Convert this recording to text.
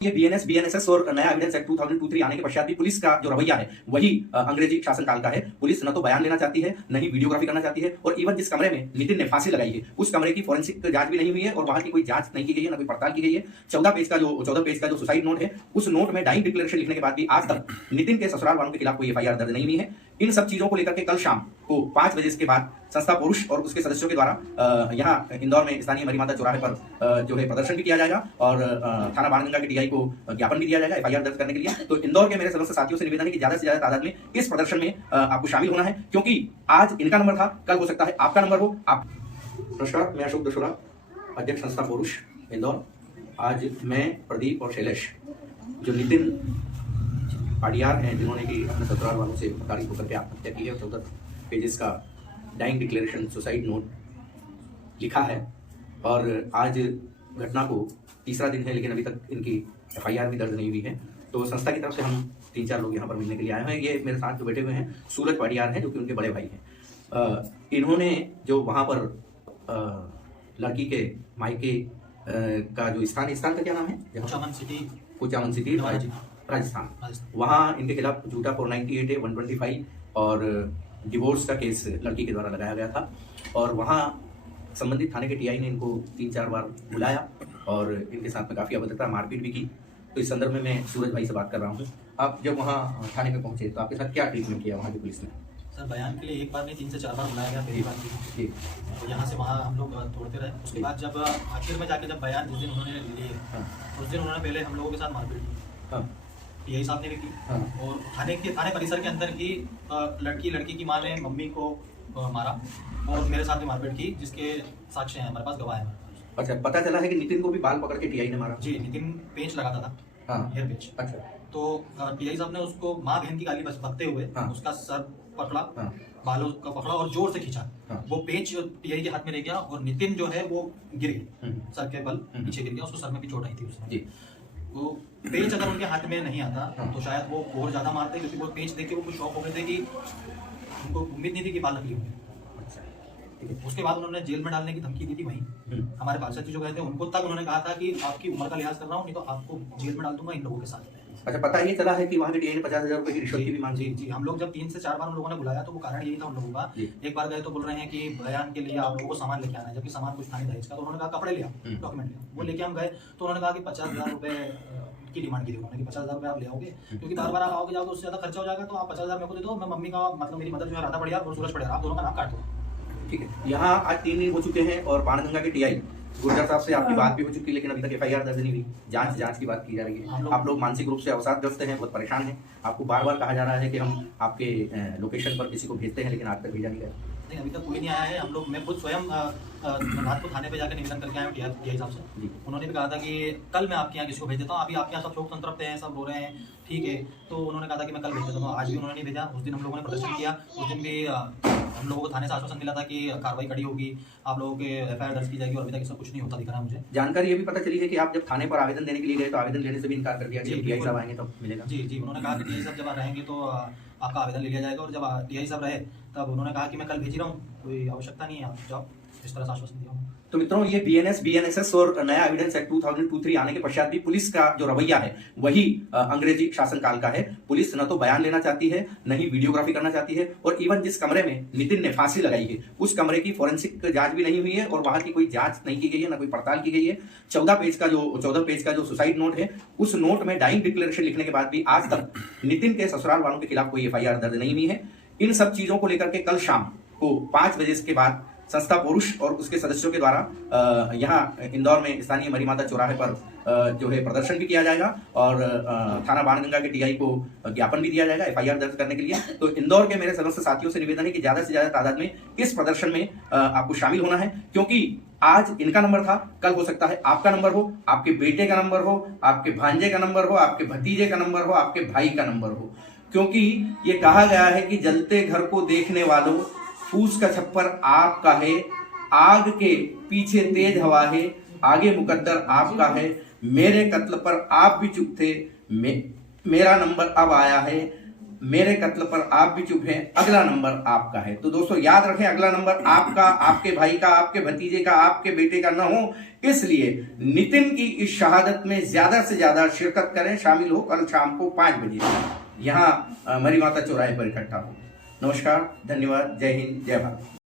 ये BNS, BNSS और नया एविडेंस एक्ट 2023 आने के पश्चात भी पुलिस का जो रवैया है वही अंग्रेजी शासन काल का है। पुलिस न तो बयान लेना चाहती है, न ही वीडियोग्राफी करना चाहती है, और इवन जिस कमरे में नितिन ने फांसी लगाई है उस कमरे की फोरेंसिक जांच भी नहीं हुई है और वहां की कोई जांच नहीं की गई है, न कोई पड़ताल की गई है। 14 पेज का जो सुसाइड नोट है, उस नोट में डाइंग डिक्लेरेशन लिखने के बाद भी आज तक नितिन के ससुराल वालों के खिलाफ कोई एफआईआर दर्ज नहीं हुई है। इन सब चीजों को लेकर के कल शाम को 5 बजे के बाद संस्था पुरुष और उसके सदस्यों के द्वारा यहाँ इंदौर में स्थानीय मरी माता चौराहे पर जो है प्रदर्शन भी किया जाएगा और थाना बाणगंगा के टीआई को ज्ञापन भी दिया जाएगा एफआईआर दर्ज करने के लिए। तो इंदौर के मेरे समस्त साथियों से निवेदन है कि ज्यादा से ज्यादा तादाद में इस प्रदर्शन में आपको शामिल होना है, क्योंकि आज इनका नंबर था, कल हो सकता है आपका नंबर हो। आप नमस्कार, मैं अशोक दशोरा, अध्यक्ष संस्था पुरुष इंदौर। आज मैं, प्रदीप और शैलेश जो नितिन पाडियार हैं जिन्होंने कि अपने ससुराल वालों से तारीफ होकर के आत्महत्या की है, 14 पेजेस का डाइंग डिक्लेरेशन सुसाइड नोट लिखा है, और आज घटना को तीसरा दिन है लेकिन अभी तक इनकी एफआईआर भी दर्ज नहीं हुई है। तो संस्था की तरफ से हम 3-4 लोग यहाँ पर मिलने के लिए आए हैं। ये मेरे साथ जो बैठे हुए हैं सूरज पाडियार हैं जो कि उनके बड़े भाई हैं। इन्होंने जो वहाँ पर लड़की के मायके का जो स्थान का क्या नाम है, कुचामन सिटी राजस्थान, वहाँ इनके खिलाफ झूठा 498 है, 125 और डिवोर्स का केस लड़की के द्वारा लगाया गया था। और वहाँ संबंधित थाने के टीआई ने इनको 3-4 बार बुलाया और इनके साथ में काफ़ी अभद्रता, मारपीट भी की। तो इस संदर्भ में मैं सूरज भाई से बात कर रहा हूँ। आप जब वहाँ थाने में पहुँचे तो आपके साथ क्या ट्रीटमेंट किया वहाँ की पुलिस ने? सर, बयान के लिए एक बार नहीं 3 से 4 बार बुलाया गया, पहली बार की। तो यहाँ से वहाँ हम लोग तोड़ते रहे। उसके बाद जब आखिर में जाके जब बयान जिस दिन उन्होंने लिए उस दिन उन्होंने पहले हम लोगों के साथ मारपीट की, टीआई साहब ने भी की। और थाने परिसर के अंदर ही लड़की की माँ ने मम्मी को मारा और मेरे साथ भी मारपीट की, जिसके साक्ष्य हैं हमारे पास, गवाह है। अच्छा, पता चला है कि नितिन को भी बाल पकड़ के टीआई ने मारा? जी, नितिन पेंच लगाता था, हेयर पेंच। अच्छा, तो टीआई साहब ने उसको माँ बहन की गाली बकते हुए उसका सर पकड़ा, बालों का पकड़ा और जोर से खींचा। वो पेंच टीआई के हाथ में रह गया और नितिन जो है वो गिर गया, सर के बल पीछे गिर गया। उसको सर में भी चोट आई थी उसमें। वो पेंच अगर उनके हाथ में नहीं आता तो शायद वो और ज्यादा मारते, क्योंकि वो पेंच देख के वो कुछ शौक हो गए थे कि उनको उम्मीद नहीं थी कि बाल नकली होंगे। उसके बाद उन्होंने जेल में डालने की धमकी दी थी। वहीं हमारे पार्षद जो गए थे उनको तक उन्होंने कहा था कि आपकी उम्र का लिहाज कर रहा हूँ, नहीं तो आपको जेल में डाल दूंगा इन लोगों के साथ। अच्छा, पता ये चला है कि वहाँ के टीआई ने 50,000 रुपए की रिश्वत की भी मांगी? जी, हम लोग जब 3 से 4 बार उन लोगों ने बुलाया तो वो कारण यही था उन लोगों का। एक बार गए तो बोल रहे हैं कि बयान के लिए आप लोगों को सामान लेके आना है, जबकि सामान कुछ था नहीं दहेज का। तो उन्होंने कहा कपड़े लिया, डॉक्यूमेंट लिया। वो लेके हम गए तो उन्होंने कहा कि 50,000 रुपए की डिमांड की थी उन्होंने कि 50,000 रुपए आप ले आओगे, क्योंकि बार बार आप आओगे जाओगे उससे ज्यादा खर्चा हो जाएगा, तो आप 50,000 मेरे को दे दो, मैं मम्मी का मतलब मेरी मदर जो है राधा पड़ियार और सूरज पड़ियार, आप दोनों का नाम काट दो। ठीक है, यहाँ आज 3 दिन हो चुके हैं और बाणगंगा के टीआई गुर्जर साहब से आपकी बात भी हो चुकी है, लेकिन अभी तक एफआईआर दर्ज नहीं हुई। जांच की बात की जा रही है। आप लोग मानसिक रूप से अवसादग्रस्त हैं, बहुत परेशान हैं। आपको बार बार कहा जा रहा है कि हम आपके लोकेशन पर किसी को भेजते हैं, लेकिन आज तक भेजा नहीं गया। नहीं, अभी तक कोई नहीं आया है। हम लोग, मैं खुद स्वयं रात को थाने पे जाकर निवेदन करके आया हूँ टीआई साहब से। उन्होंने भी कहा था कि कल मैं आपके यहाँ किसी को भेज देता हूँ, अभी आपके यहाँ सब शोक संतप्त हैं, सब रो रहे हैं, ठीक है। तो उन्होंने कहा था कि मैं कल भेज देता हूँ। आज भी उन्होंने नहीं भेजा। उस दिन हम लोगों ने प्रदर्शन किया, उस दिन भी हम लोगों को थाने से आश्वासन मिला था कि कार्रवाई कड़ी होगी, आप लोगों के एफआईआर दर्ज की जाएगी, और अभी तक इसका कुछ नहीं होता दिख रहा मुझे। जानकारी ये भी पता चली है कि आप जब थाने पर आवेदन देने के लिए गए तो आवेदन लेने से भी इनकार कर दिया कि टीआई साहब आएंगे तब मिलेगा? जी, उन्होंने कहा कि टीआई साहब जब रहेंगे तो आपका आवेदन ले लिया जाएगा, और जब टीआई साहब रहे तब उन्होंने कहा कि मैं कल भेज रहा हूँ, कोई आवश्यकता नहीं है, आप जाओ। इस तरह से आश्वासन दिया। तो मित्रों, ये बीएनएस, बीएनएसएस और नया एविडेंस एक्ट 2023 आने के पश्चात भी पुलिस का जो रवैया है वही अंग्रेजी शासन काल का है। पुलिस न तो बयान लेना चाहती है, न ही वीडियोग्राफी करना चाहती है, और इवन जिस कमरे में नितिन ने फांसी लगाई है उस कमरे की फोरेंसिक जांच भी नहीं हुई है और वहां की कोई जांच नहीं की गई है, न कोई पड़ताल की गई है। 14 पेज का जो सुसाइड नोट है, उस नोट में डाइंग डिक्लेरेशन लिखने के बाद भी आज तक नितिन के ससुराल वालों के खिलाफ कोई एफआईआर दर्ज नहीं हुई है। इन सब चीजों को लेकर के कल शाम को 5 बजे के बाद संस्था पुरुष और उसके सदस्यों के द्वारा यहाँ इंदौर में स्थानीय मरी माता चौराहे पर जो है प्रदर्शन भी किया जाएगा और थाना बाणगंगा के टीआई को ज्ञापन भी दिया जाएगा एफआईआर दर्ज करने के लिए। तो इंदौर के मेरे समस्त साथियों से निवेदन है कि ज्यादा से ज्यादा तादाद में इस प्रदर्शन में आपको शामिल होना है, क्योंकि आज इनका नंबर था, कल हो सकता है आपका नंबर हो, आपके बेटे का नंबर हो, आपके भांजे का नंबर हो, आपके भतीजे का नंबर हो, आपके भाई का नंबर हो। क्योंकि ये कहा गया है कि जलते घर को देखने वालों, फूस का छप्पर आपका है, आग के पीछे तेज हवा है, आगे मुकद्दर आपका है, मेरे कत्ल पर आप भी चुप थे, मेरा नंबर अब आया है, मेरे कत्ल पर आप भी चुप हैं, अगला नंबर आपका है। तो दोस्तों याद रखें, अगला नंबर आपका, आपके भाई का, आपके भतीजे का, आपके बेटे का न हो। इसलिए नितिन की इस शहादत में ज्यादा से ज्यादा शिरकत करें, शामिल हो। कल शाम को 5 बजे यहाँ मरी माता चौराहे पर इकट्ठा हो। नमस्कार, धन्यवाद, जय हिंद, जय भारत।